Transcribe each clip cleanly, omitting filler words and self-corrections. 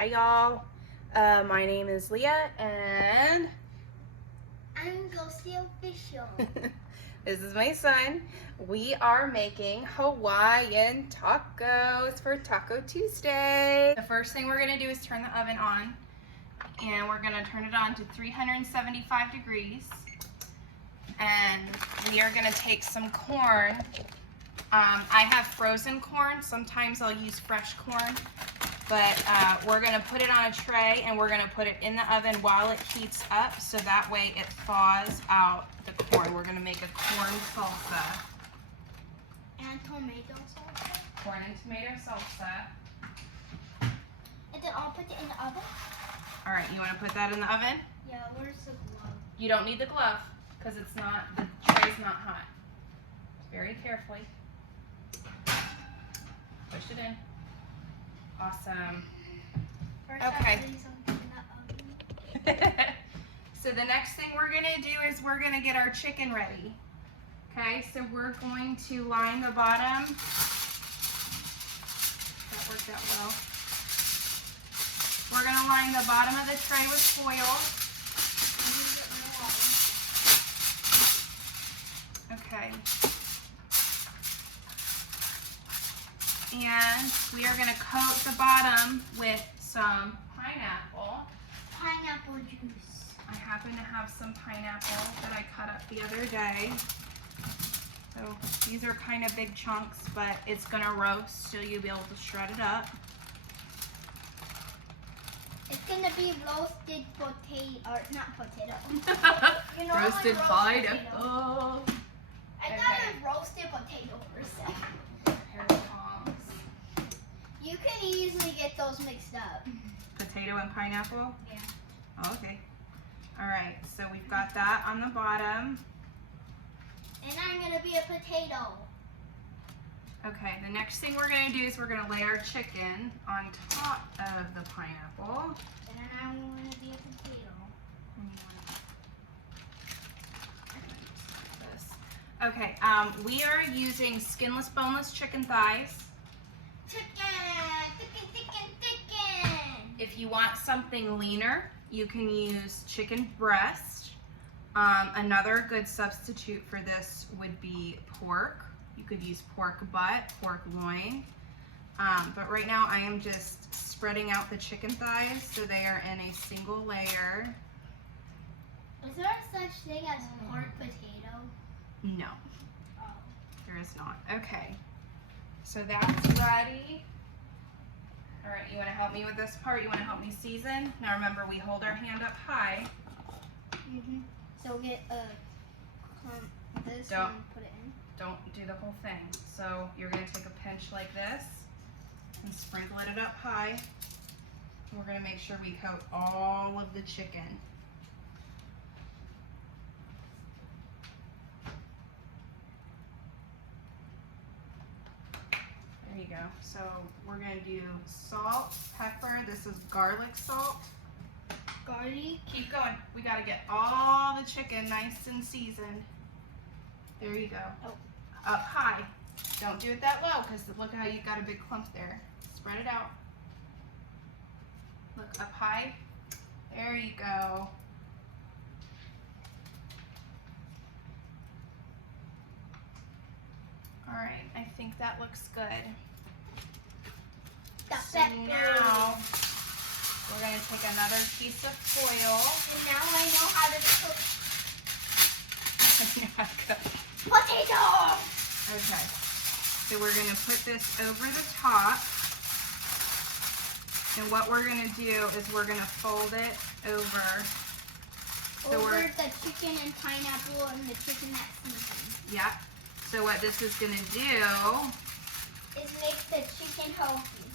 Hi y'all, my name is Leah and I'm Ghosty Official. this is my son. We are making Hawaiian tacos for Taco Tuesday. The first thing we're gonna do is turn the oven on, and we're gonna turn it on to 375 degrees. And we are gonna take some corn. I have frozen corn. Sometimes I'll use fresh corn, but we're gonna put it on a tray and we're gonna put it in the oven while it heats up, so that way it thaws out the corn. We're gonna make a corn salsa. And tomato salsa. Corn and tomato salsa. And then I'll put it in the oven. All right, you wanna put that in the oven? Yeah, where's the glove? You don't need the glove because it's not, the tray's not hot. Very carefully. Push it in. Awesome. First Okay. I'm putting something in the oven. So the next thing we're gonna do is we're gonna get our chicken ready. Okay, so we're going to line the bottom. That worked out well. We're gonna line the bottom of the tray with foil. Okay. And we are gonna coat the bottom with some pineapple. Pineapple juice. I happen to have some pineapple that I cut up the other day. So these are kind of big chunks, but it's gonna roast, so you'll be able to shred it up. It's gonna be roasted potato, or not potato. You know, Roasted like pineapple. I thought it was roasted potato for a second. Here it comes. You can easily get those mixed up. Potato and pineapple? Yeah. Oh, okay. All right, so we've got that on the bottom. And I'm gonna be a potato. Okay, the next thing we're gonna do is we're gonna lay our chicken on top of the pineapple. And I'm gonna be a potato. Okay, we are using skinless, boneless chicken thighs. Chicken! If you want something leaner, you can use chicken breast. Another good substitute for this would be pork. You could use pork butt, pork loin. But right now I am just spreading out the chicken thighs so they are in a single layer. Is there such thing as pork potato? No, Oh. there is not. Okay, so that's ready. All right, you wanna help me with this part? You wanna help me season? Now remember, we hold our hand up high. Mm-hmm. So get this Don't. and put it in. Don't do the whole thing. So you're gonna take a pinch like this and sprinkle it up high. We're gonna make sure we coat all of the chicken. There you go. So we're gonna do salt, pepper. This is garlic salt. Garlic. Keep going. We gotta get all the chicken nice and seasoned. There you go. Oh. Up high. Don't do it that low, because look how you got a big clump there. Spread it out. Look up high. There you go. All right, I think that looks good. So now we're gonna take another piece of foil. And now I know how to cook potato. Okay, so we're gonna put this over the top, and what we're gonna do is we're gonna fold it over. So Over the chicken and pineapple and the chicken that's seasoned. Yeah. So what this is gonna do, It makes the chicken healthy.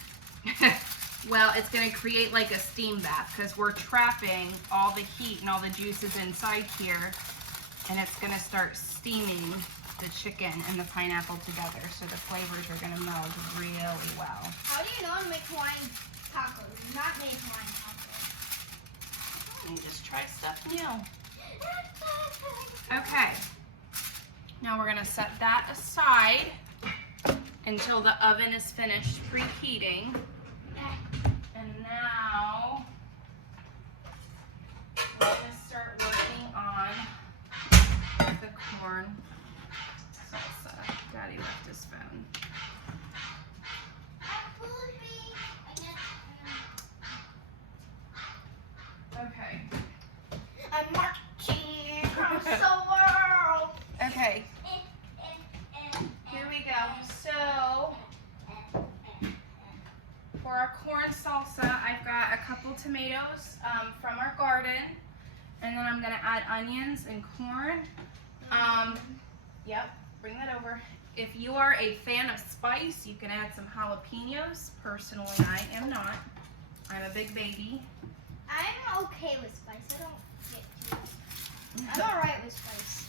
well, it's gonna create like a steam bath, because we're trapping all the heat and all the juices inside here, and it's gonna start steaming the chicken and the pineapple together, so the flavors are gonna meld really well. How do you know how to make Hawaiian tacos? Not make Hawaiian tacos. You just try stuff new. Okay. Now we're gonna set that aside until the oven is finished preheating. And now I'm marching across the world. Okay, here we go. So, for our corn salsa, I've got a couple tomatoes from our garden. And then I'm gonna add onions and corn. Yep, bring that over. If you are a fan of spice, you can add some jalapenos. Personally, I am not. I'm a big baby. I'm okay with spice. I don't get too. I'm alright with spice.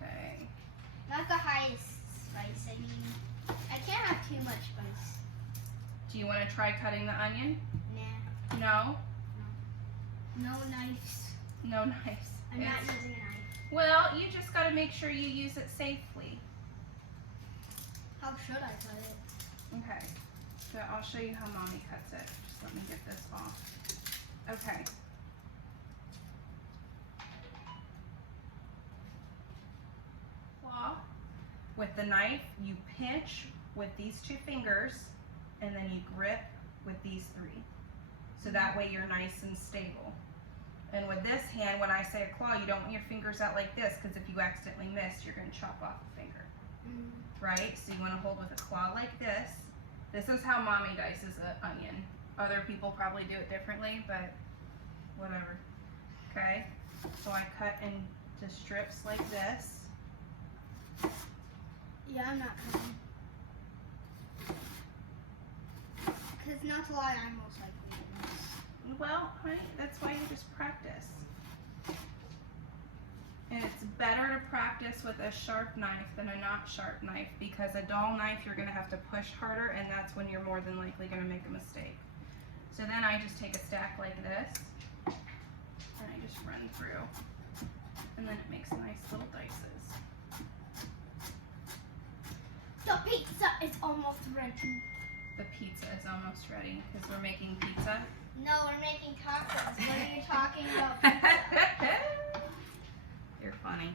Okay. Not the highest spice. I mean, I can't have too much spice. Do you want to try cutting the onion? Nah. No? No knives. No knives. I'm not using a knife. Well, you just got to make sure you use it safely. How should I cut it? Okay. So I'll show you how Mommy cuts it. Just let me get this off. Okay. Claw. With the knife, you pinch with these 2 fingers, and then you grip with these 3. So that way you're nice and stable. And with this hand, when I say a claw, you don't want your fingers out like this, because if you accidentally miss, you're going to chop off a finger. Right? So you want to hold with a claw like this. This is how Mommy dices an onion. Other people probably do it differently, but whatever. Okay? So I cut into strips like this. Yeah, I'm not cutting. Because not to lie, I'm most likely to miss. Well, honey, that's why you just practice. And it's better to practice with a sharp knife than a not sharp knife, because a dull knife you're going to have to push harder, and that's when you're more than likely going to make a mistake. So then I just take a stack like this, and I just run through, and then it makes nice little dices. The pizza is almost ready. The pizza is almost ready because we're making pizza. No, we're making tacos. What are you talking about? Pizza? You're funny.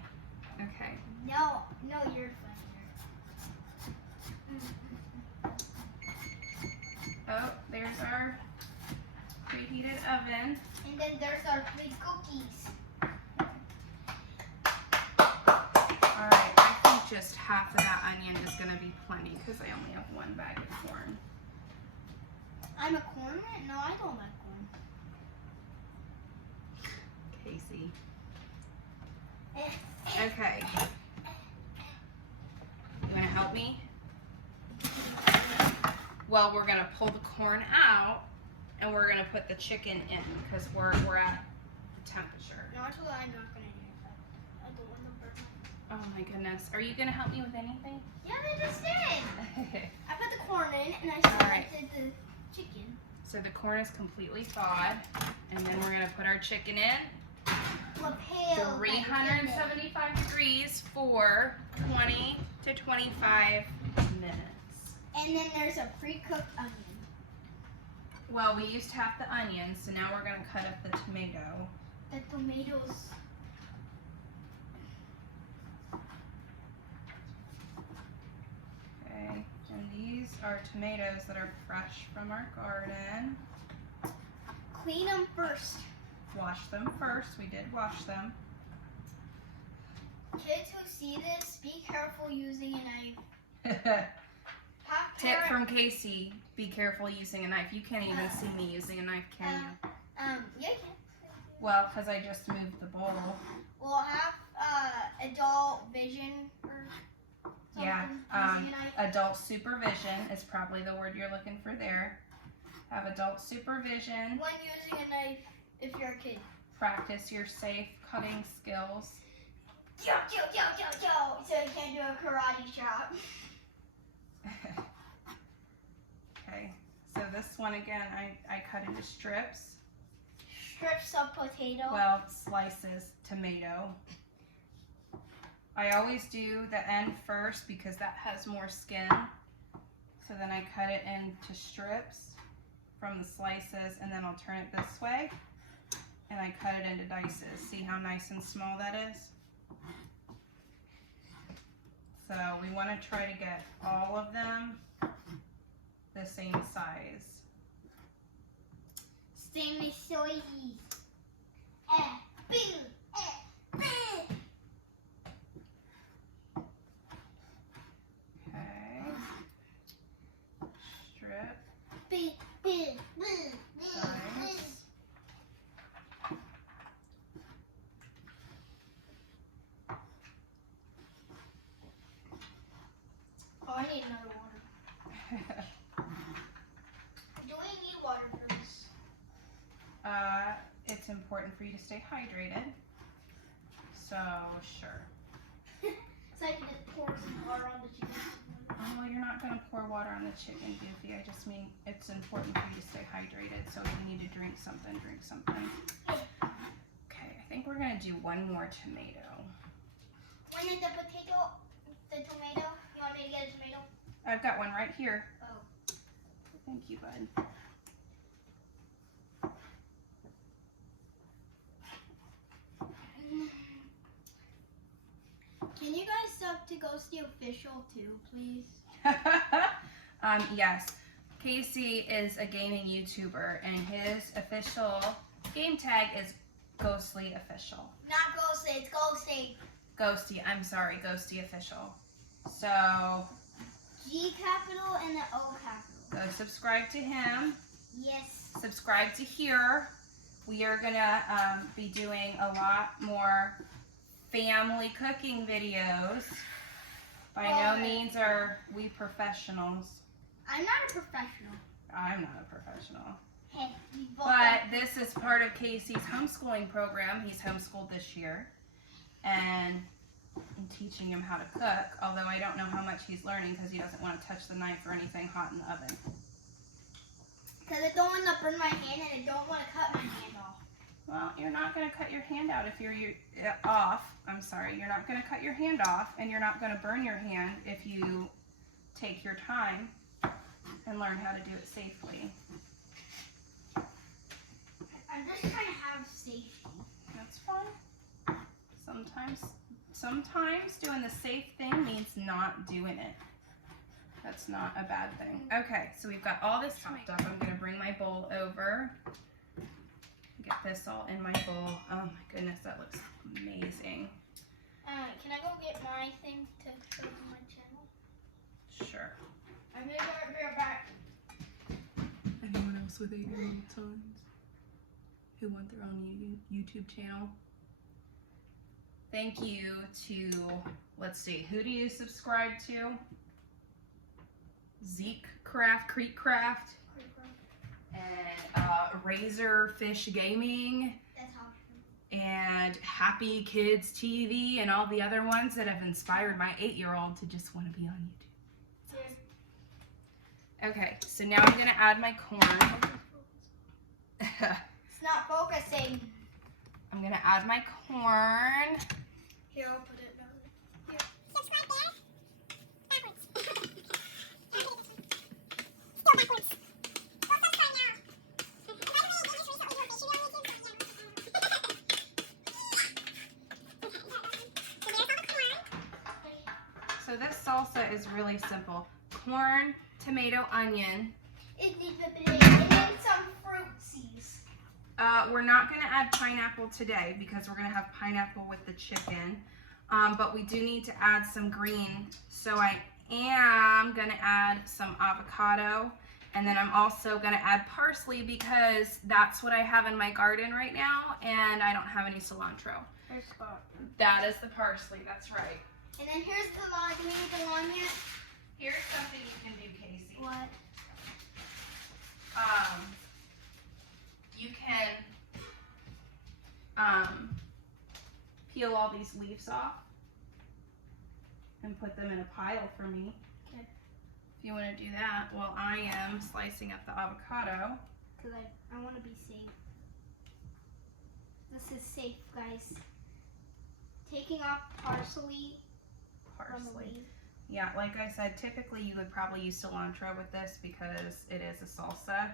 Okay. No, you're funny. Oh, there's our preheated oven. And then there's our big cookies. Alright, I think just half of that onion is going to be plenty because I only have 1 bag of corn. I'm a cornman? No, I don't like corn. Casey. Okay. You want to help me? Well, we're going to pull the corn out and we're going to put the chicken in because we're at the temperature. Not to lie, I'm not going to do that. I don't want to burn. Oh my goodness. Are you going to help me with anything? Yeah, I just did. I put the corn in and I selected the chicken. So the corn is completely thawed, and then we're going to put our chicken in. 375 degrees for 20 to 25 minutes. And then there's a pre-cooked onion. Well, we used half the onion, so now we're going to cut up the tomato. The tomatoes. Okay, and these are tomatoes that are fresh from our garden. Clean them first. Wash them first. We did wash them. Kids who see this, be careful using a knife. Tip from Casey, be careful using a knife. You can't even see me using a knife, can you? Yeah, you can. Well, because I just moved the bowl. We'll have adult vision or something Yeah, using a knife. adult supervision is probably the word you're looking for there. Have adult supervision. When using a knife, if you're a kid. Practice your safe cutting skills. So you can't do a karate chop. Okay, so this one again, I cut into strips. Strips of potato. Well, slices, tomato. I always do the end first because that has more skin. So then I cut it into strips from the slices, and then I'll turn it this way and I cut it into dices. See how nice and small that is? So we want to try to get all of them the same size. Same as soy. Boom. it's important for you to stay hydrated. So, sure. So I can just pour some water on the chicken. Oh, you're not going to pour water on the chicken, Goofy. I just mean it's important for you to stay hydrated. So if you need to drink something, drink something. Okay, I think we're going to do one more tomato. When is the tomato? You want me to get a tomato? I've got one right here. Oh. Thank you, bud. Can you guys sub to Ghosty Official too, please? Yes. Casey is a gaming YouTuber, and his official game tag is Ghostly Official. Not Ghosty, it's Ghosty. Ghosty, I'm sorry, Ghosty Official. So, G capital and the O capital. go subscribe to him. Yes. Subscribe to here. We are gonna be doing a lot more family cooking videos. By no means are we professionals. I'm not a professional. I'm not a professional. Hey, But this is part of Casey's homeschooling program. He's homeschooled this year. And I'm teaching him how to cook, although I don't know how much he's learning because he doesn't want to touch the knife or anything hot in the oven. Because I don't want to burn my hand and I don't want to cut my hand off. Well, you're not going to cut your hand out if you're off. I'm sorry. You're not going to cut your hand off, and you're not going to burn your hand if you take your time and learn how to do it safely. I'm just trying to have safety. That's fine. Sometimes doing the safe thing means not doing it. That's not a bad thing. Okay, so we've got all this chopped up. I'm going to bring my bowl over. Get this all in my bowl. Oh my goodness, that looks amazing. Can I go get my thing to show to my channel? Sure. I'm going to be right back. Anyone else with 8-year-old sons who want their own YouTube channel? Thank you to, let's see, who do you subscribe to? Zeke Craft, Creek Craft, and Razor Fish Gaming, That's how and Happy Kids TV, and all the other ones that have inspired my 8-year-old to just want to be on YouTube. yeah. Okay, so now I'm gonna add my corn. It's not focusing. I'm gonna add my corn. Here, I'll put it down. Here. Subscribe there. Backwards. Still backwards. Go subscribe now. By the way, I just recently do a fish video on YouTube, so yeah. So there's all the corn. So this salsa is really simple. Corn, tomato, onion. It needs whipping it and then some fruitsies. We're not gonna add pineapple today because we're gonna have pineapple with the chicken. But we do need to add some green. So I am gonna add some avocado. And then I'm also gonna add parsley because that's what I have in my garden right now, and I don't have any cilantro. First spot. That is the parsley, that's right. And then here's the lawn. Do we need the lawn yet? Here's something you can do, Casey. What? You can peel all these leaves off and put them in a pile for me. Okay. If you want to do that, while I am slicing up the avocado. Because I want to be safe. This is safe, guys. Taking off parsley from the Parsley. leaf. Yeah, like I said, typically you would probably use cilantro with this because it is a salsa.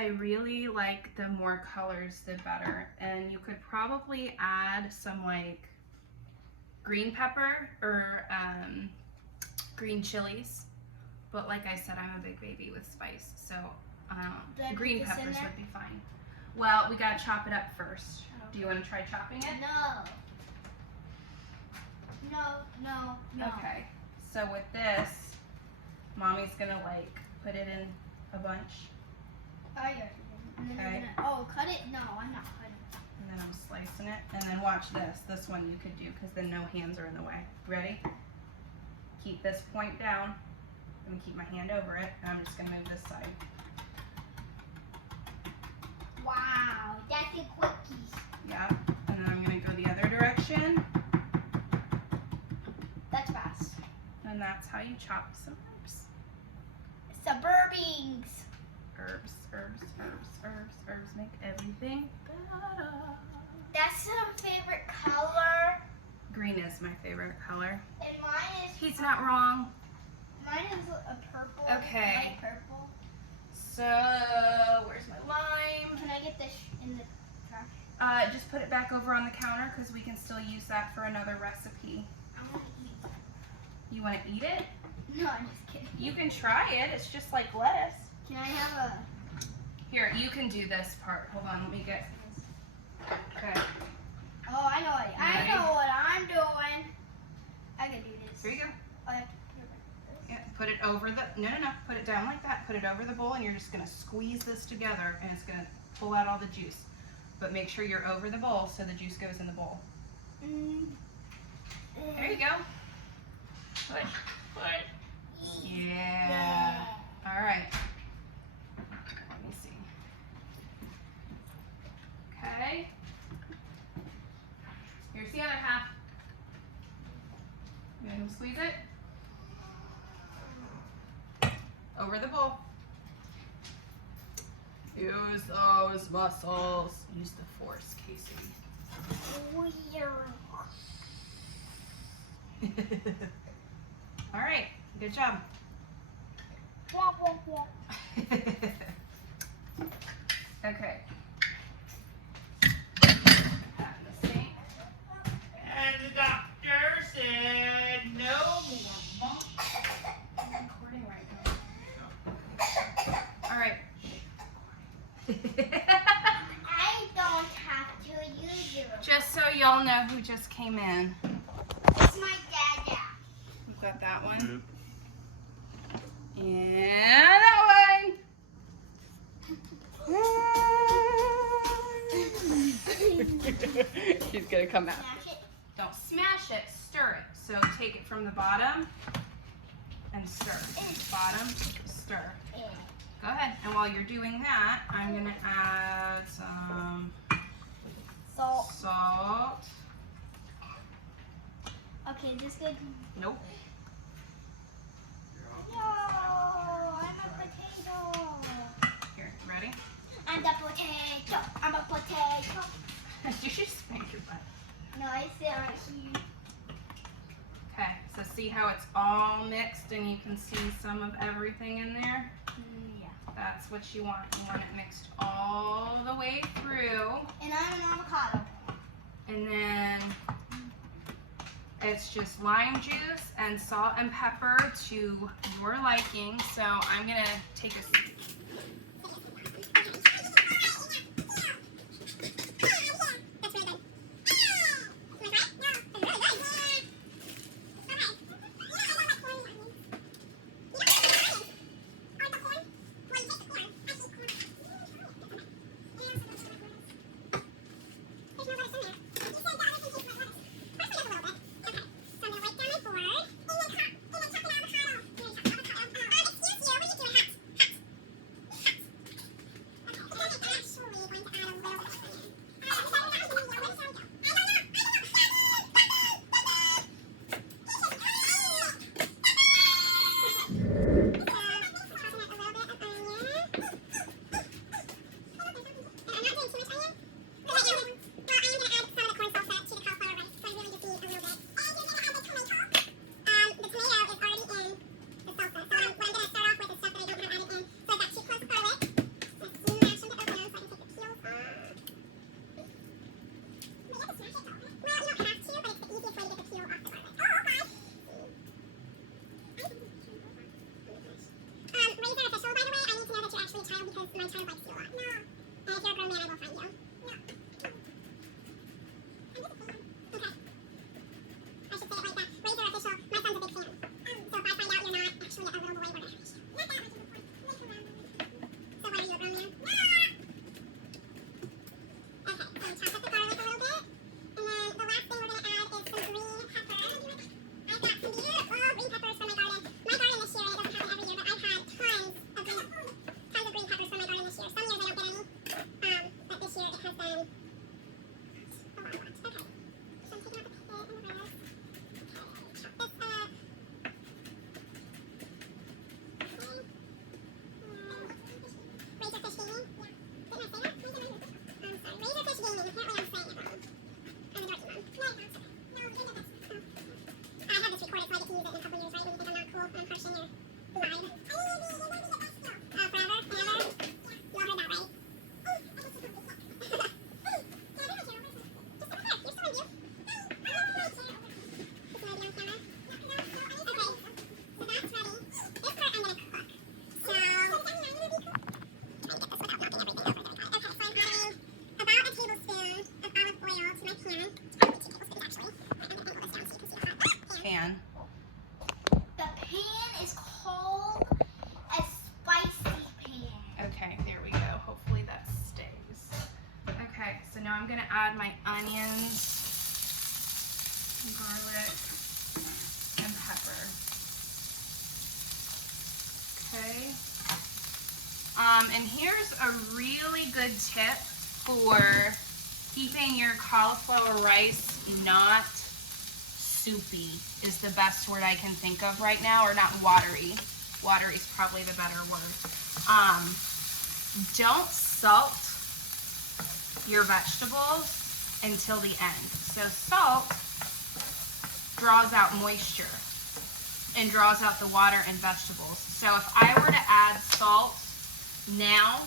I really like the more colors, the better. And you could probably add some like green pepper or green chilies. But like I said, I'm a big baby with spice, so Do I put green this in peppers there? would be fine. Well, we gotta chop it up first. Okay. Do you want to try chopping it? No. No. Okay. So with this, Mommy's gonna like put it in a bunch, Oh, yeah. And then Okay. you're gonna, cut it? No, I'm not cutting it. and then I'm slicing it, and then watch this. This one you could do because then no hands are in the way. Ready? Keep this point down. I'm gonna keep my hand over it, and I'm just gonna move this side. Wow, that's a quickie. Yeah. And then I'm gonna go the other direction, That's fast. and that's how you chop some herbs. Suburbings. Herbs make everything better. That's your favorite color. Green is my favorite color. And mine is He's not wrong. Mine is a purple. Okay. Light purple. So, where's my lime? Can I get this in the trash? Just put it back over on the counter because we can still use that for another recipe. I want to eat. You want to eat it? No, I'm just kidding. You can try it. It's just like lettuce. Can I have a? Here, you can do this part. Hold on, let me get. Okay, Oh, I know it. I Ready? know what I'm doing. I can do this. here you go. I have to put it like this. Yeah, put it over the. No. Put it down like that. Put it over the bowl, and you're just gonna squeeze this together, and it's gonna pull out all the juice. But make sure you're over the bowl so the juice goes in the bowl. There you go. Push. Yeah. All right. Let me see. Okay. Here's the other half. You want to squeeze it? Over the bowl. Use those muscles. Use the force, Casey. All right. Good job. Okay. Pat in the sink. And the doctor said no more monk. I'm recording right now. All right. I don't have to. You do. Just so y'all know who just came in. It's my dad. We've got that one. And that one. She's gonna come out. Smash it. Don't smash it, stir it. So take it from the bottom and stir. Bottom, stir. Go ahead. And while you're doing that, I'm gonna add some Salt. salt. Okay, this good. Nope. Yo, I'm a potato. Here, ready? I'm the potato. I'm a potato. You should spank your butt. No, I sit right here. Okay, so see how it's all mixed and you can see some of everything in there? Yeah. That's what you want. You want it mixed all the way through. And I'm an avocado. And then it's just lime juice and salt and pepper to your liking. So I'm gonna take a now I'm gonna add my onions, garlic, and pepper. Okay. And here's a really good tip for keeping your cauliflower rice not soupy is the best word I can think of right now, or not watery. Watery is probably the better word. Don't salt your vegetables until the end. So salt draws out moisture and draws out the water in vegetables. So if I were to add salt now,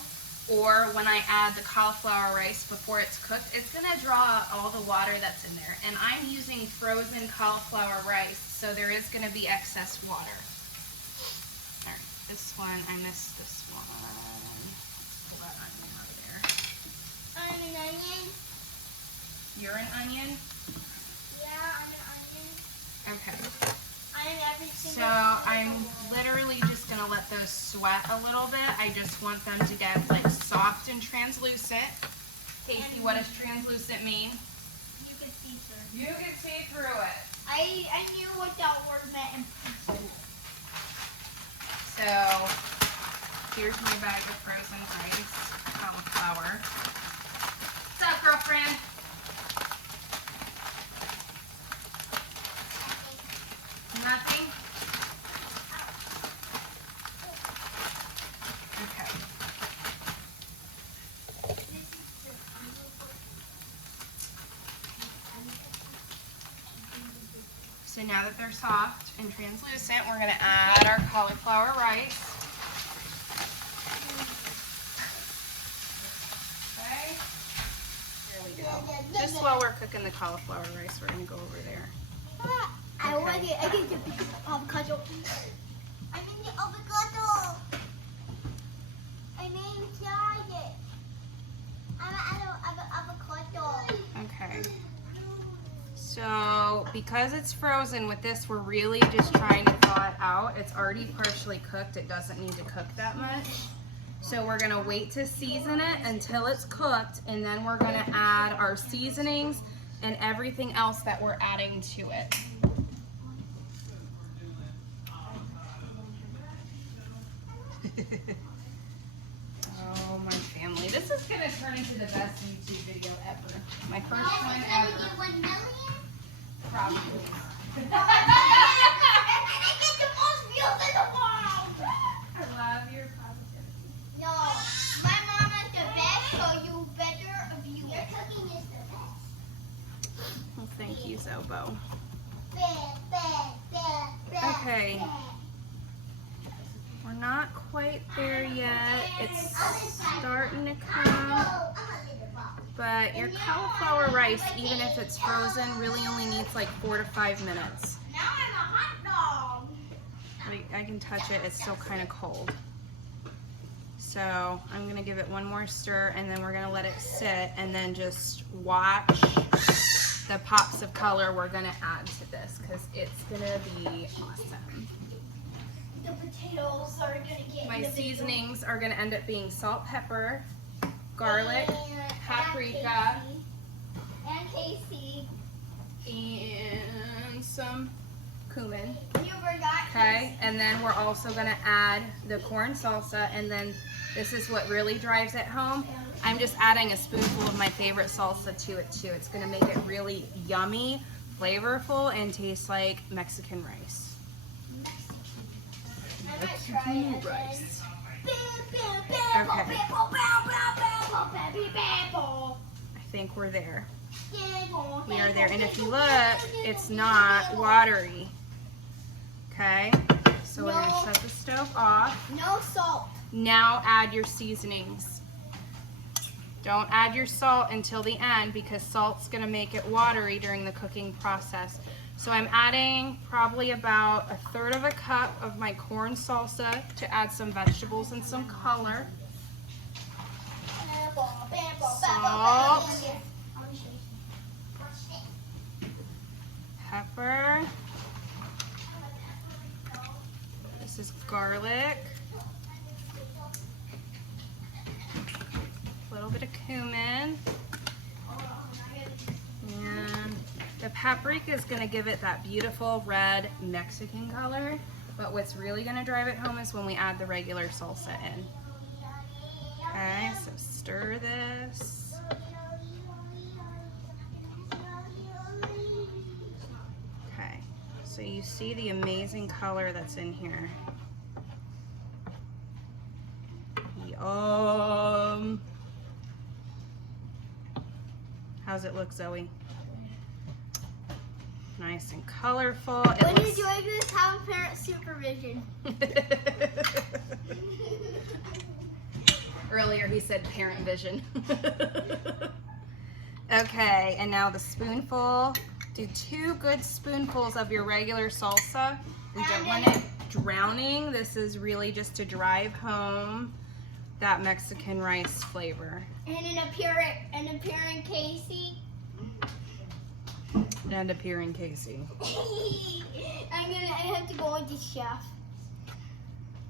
or when I add the cauliflower rice before it's cooked, it's gonna draw out all the water that's in there. And I'm using frozen cauliflower rice, so there is gonna be excess water. All right, this one, I missed this one. Let's pull that onion out of there. I'm an onion. You're an onion? Yeah, I'm an onion. Okay. I'm every single So I'm literally just gonna let those sweat a little bit. I just want them to get like soft and translucent. Casey, what does translucent mean? You can see through. You can see through it. I knew what that word meant in preschool. So here's my bag of frozen rice, cauliflower. What's up, girlfriend? Nothing? Okay. So now that they're soft and translucent, we're going to add our cauliflower rice. Okay. There we go. Just while we're cooking the cauliflower rice, we're going to go over there. I want it. I get the avocado. I'm in the avocado. I'm inside it. I'm avocado. Okay. So because it's frozen with this, we're really just trying to thaw it out. It's already partially cooked. It doesn't need to cook that much. So we're gonna wait to season it until it's cooked, and then we're gonna add our seasonings and everything else that we're adding to it. Oh, my family. This is gonna turn into the best YouTube video ever. My first one ever. 1 million? Probably. And I get the most views in the world. I love your positivity. No, my mom is the best, so you better view. Your cooking is the best. Well, thank you, Zobo. Okay. Okay. We're not quite there yet. It's starting to come. But your cauliflower rice, even if it's frozen, really only needs like 4 to 5 minutes. Now I'm a hot dog. I can touch it, it's still kind of cold. So I'm gonna give it one more stir, and then we're gonna let it sit, and then just watch the pops of color we're gonna add to this, because it's gonna be awesome. The potatoes are gonna get My in the seasonings are gonna end up being salt, pepper, garlic, And paprika, Casey. and some cumin. You forgot. Okay, and then we're also gonna add the corn salsa, and then this is what really drives it home. I'm just adding a spoonful of my favorite salsa to it too. It's gonna make it really yummy, flavorful, and taste like Mexican rice. I might try it. Rice. Okay. I think we're there. We are there, and if you look, it's not watery. Okay, so we're gonna shut the stove off. No salt. Now add your seasonings. Don't add your salt until the end, because salt's gonna make it watery during the cooking process. So I'm adding probably about 1/3 cup of my corn salsa to add some vegetables and some color. Salt. Pepper. This is garlic. A little bit of cumin. paprika is gonna give it that beautiful red Mexican color, but what's really gonna drive it home is when we add the regular salsa in. Okay, so stir this. Okay, so you see the amazing color that's in here. Yum. How's it look, Zoe? Nice and colorful. When you're doing this, have parent supervision. Earlier he said parent vision. Okay, and now the spoonful. Do 2 good spoonfuls of your regular salsa. We don't want it drowning. This is really just to drive home that Mexican rice flavor. And an appearing Casey. And appearing Casey. I have to go with the chef.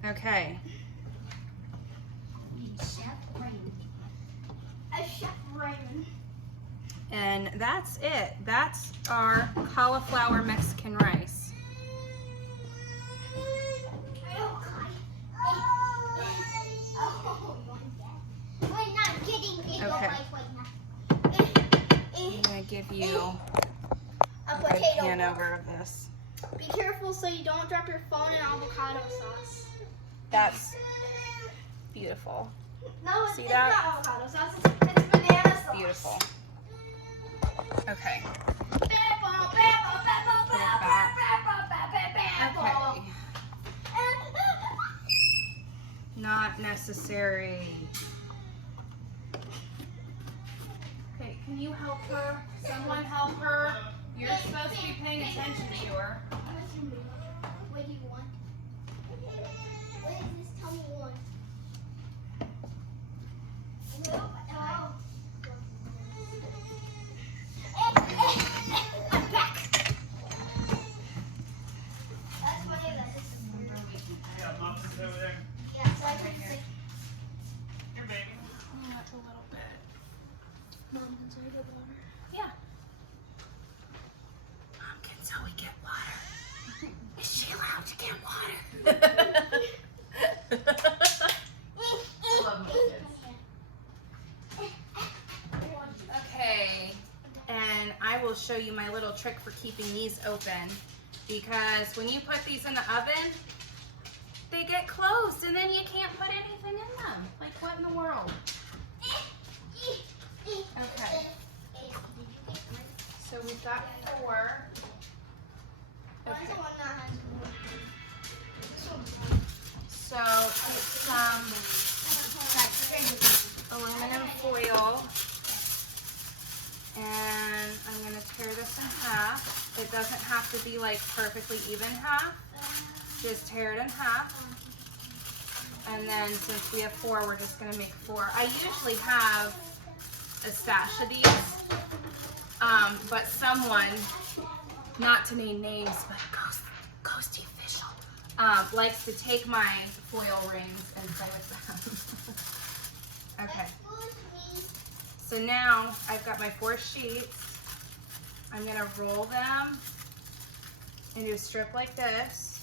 Okay. A Chef Raymond. And that's it. That's our cauliflower Mexican rice. Okay. I'm gonna give you A a good potato. pan over of this. Be careful so you don't drop your phone in avocado sauce. That's beautiful. No, See it's that? not avocado sauce. It's banana sauce. Beautiful. Okay. Okay. Not necessary. Okay, can you help her? Someone help her. You're supposed to be paying attention to her. What do you want? What is this? Tell me one. I'm back. That's funny that this is weird. Yeah, Mom's over there. Yeah, so I can say, Here, baby. That's a little bit. Mom, can I get water? Yeah. Mom, can Zoe get water? Is she allowed to get water? I love my kids. Okay, and I will show you my little trick for keeping these open, because when you put these in the oven, they get closed and then you can't put anything in them. Like, what in the world? Okay, so we've got 4. Why is the one that has more? So take some aluminum foil, and I'm going to tear this in half. It doesn't have to be like perfectly even half. Just tear it in half. And then since we have 4, we're just going to make 4. I usually have a stash of these, but someone, not to name names, but Ghosty Official, likes to take my foil rings and play with them. Okay. So now I've got my 4 sheets. I'm gonna roll them into a strip like this,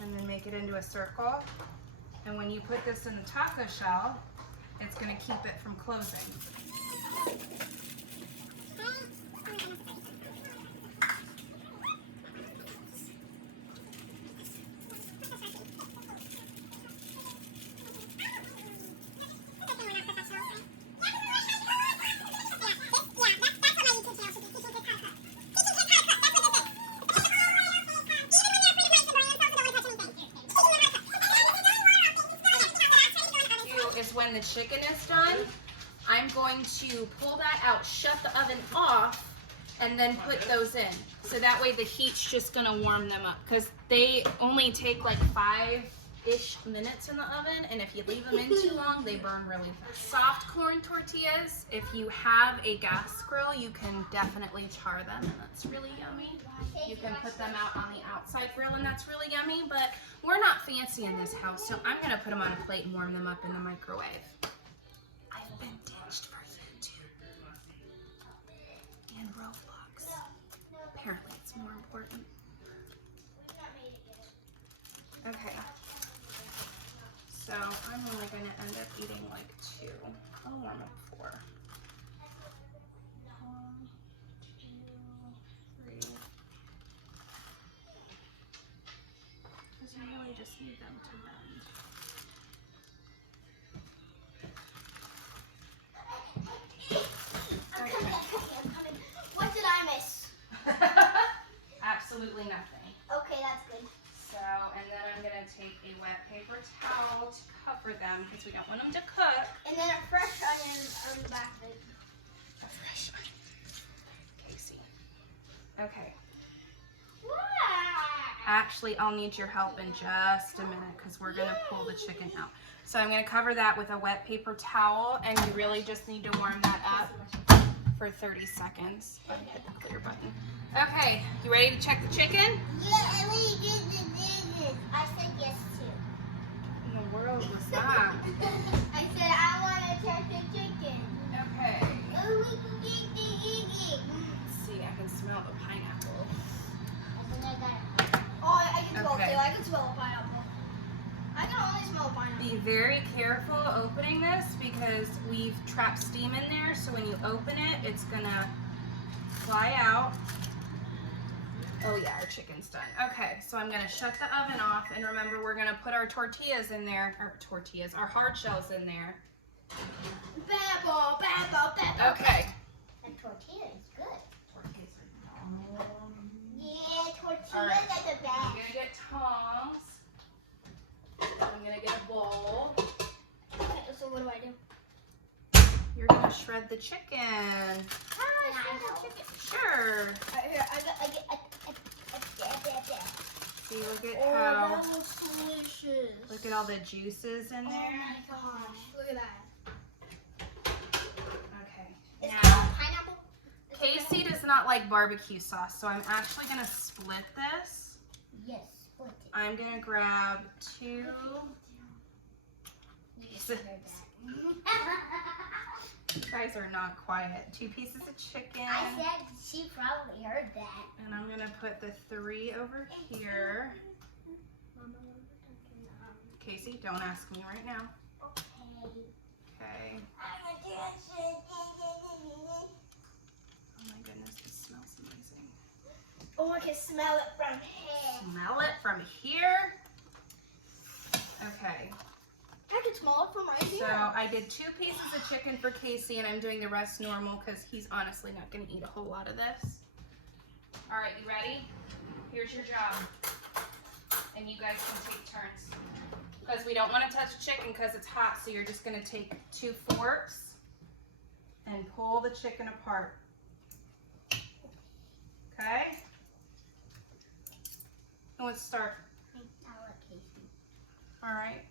and then make it into a circle. And when you put this in the taco shell, it's gonna keep it from closing. Is when the chicken is done, I'm going to pull that out, shut the oven off, and then put those in. So that way the heat's just gonna warm them up, because they only take like 5-ish minutes in the oven, and if you leave them in too long, they burn really fast. Soft corn tortillas, if you have a gas grill, you can definitely char them, and that's really yummy. You can put them out on the outside grill, and that's really yummy, but we're not fancy in this house, so I'm gonna put them on a plate and warm them up in the microwave. I've been ditched for YouTube and Roblox. important. We've not made it yet. Okay. So I'm only gonna end up eating like 2. I'll warm up 4. 1, 2, 3. Because you really just need them to mend. Okay. What did I miss? Absolutely nothing. Okay, that's good. So, and then I'm gonna take a wet paper towel to cover them because we don't want them to cook. And then a fresh onion on the back of it. A fresh onion. Casey. Okay. Actually, I'll need your help in just a minute because we're gonna pull the chicken out. So I'm gonna cover that with a wet paper towel, and you really just need to warm that up for 30 seconds. I hit the clear button. Okay, you ready to check the chicken? Yeah, and we did the dishes. I said yes too. In the world was that? I said I want to check the chicken. Okay. Oh, we can get the eating. Let's see, I can smell the pineapple. I think I got it. Oh, I can smell it Okay. too. I can smell a pineapple. I can only smell a pineapple. Be very careful opening this because we've trapped steam in there, so when you open it, it's gonna fly out. Oh yeah, our chicken's done. Okay, so I'm gonna shut the oven off, and remember we're gonna put our tortillas in there, our hard shells in there. Babble, babble, babble. Okay. The tortilla is good. Tortillas are Yeah, tortillas All right. are the I'm best. gonna get tongs. I'm gonna get a bowl. Okay, so what do I do? You're gonna shred the chicken. Can I help? Sure. Here, I get. See, look at Oh, how, that looks delicious. look at all the juices in Oh there. my gosh, look at that. Okay. Is Now, that pineapple? Casey does not like barbecue sauce, so I'm actually gonna split this. Yes, split it. I'm gonna grab 2 pieces. You guys are not quiet. 2 pieces of chicken. I said she probably heard that. And I'm gonna put the 3 over here. Mama, what are we talking about? Casey, don't ask me right now. Okay. Okay. Oh my goodness, this smells amazing. Oh, I can smell it from here. Smell it from here. Okay. I can smell it from right here. So I did 2 pieces of chicken for Casey, and I'm doing the rest normal because he's honestly not going to eat a whole lot of this. All right, you ready? Here's your job. And you guys can take turns. Because we don't want to touch chicken because it's hot, so you're just going to take 2 forks and pull the chicken apart. Okay? And let's start. I'll let Casey. All right.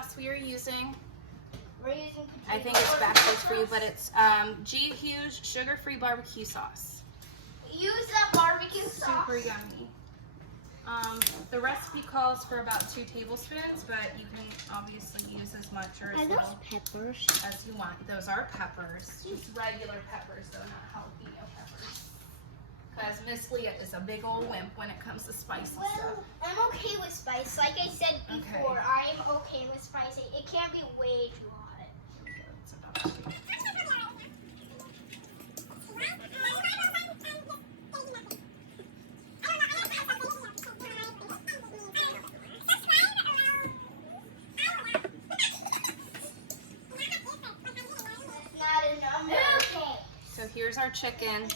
sauce we are using. We're using potato. I think it's backwards for you, but it's GQ's sugar-free barbecue sauce. Use that barbecue sauce. Super yummy. The recipe calls for about 2 tablespoons, but you can obviously use as much or as little peppers? as you want. Those are peppers. Just regular peppers, though, not jalapeno peppers. Because Miss Leah is a big old wimp when it comes to spicy stuff. Well, I'm okay with spice. Like I said before, Okay. I'm okay with spicy. It can't be way too hot. It's about to. Not enough. Okay. So here's our chicken.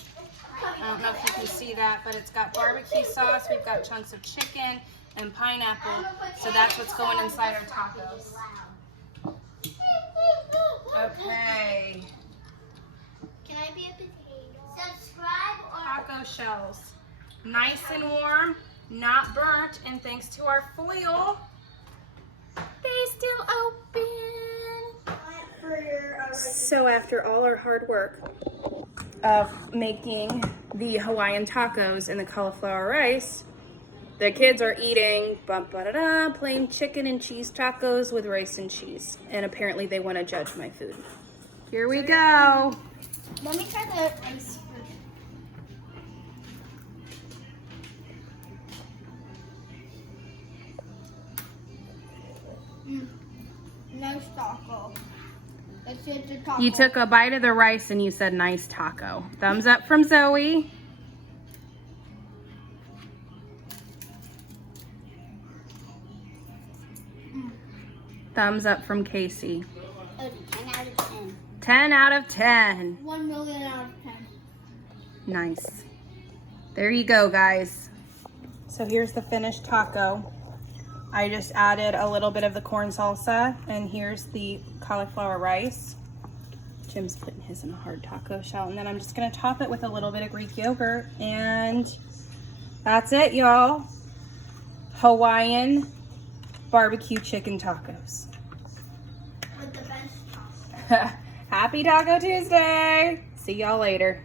I don't know if you can see that, but it's got barbecue sauce. We've got chunks of chicken and pineapple. So that's what's going inside our tacos. Okay. Can I be a potato? Subscribe or Taco shells. Nice and warm, not burnt, and thanks to our foil, they still open. So after all our hard work of making the Hawaiian tacos and the cauliflower rice, the kids are eating plain chicken and cheese tacos with rice and cheese. And apparently they want to judge my food. Here we go. Let me try the rice first. Nice taco. Let's get the taco. You took a bite of the rice and you said nice taco. Thumbs up from Zoe. Thumbs up from Casey. 10 out of 10. 10 out of 10. 1 million out of 10. Nice. There you go, guys. So here's the finished taco. I just added a little bit of the corn salsa, and here's the cauliflower rice. Jim's putting his in a hard taco shell, and then I'm just gonna top it with a little bit of Greek yogurt, and that's it, y'all. Hawaiian barbecue chicken tacos. With the best taco. Happy Taco Tuesday. See y'all later.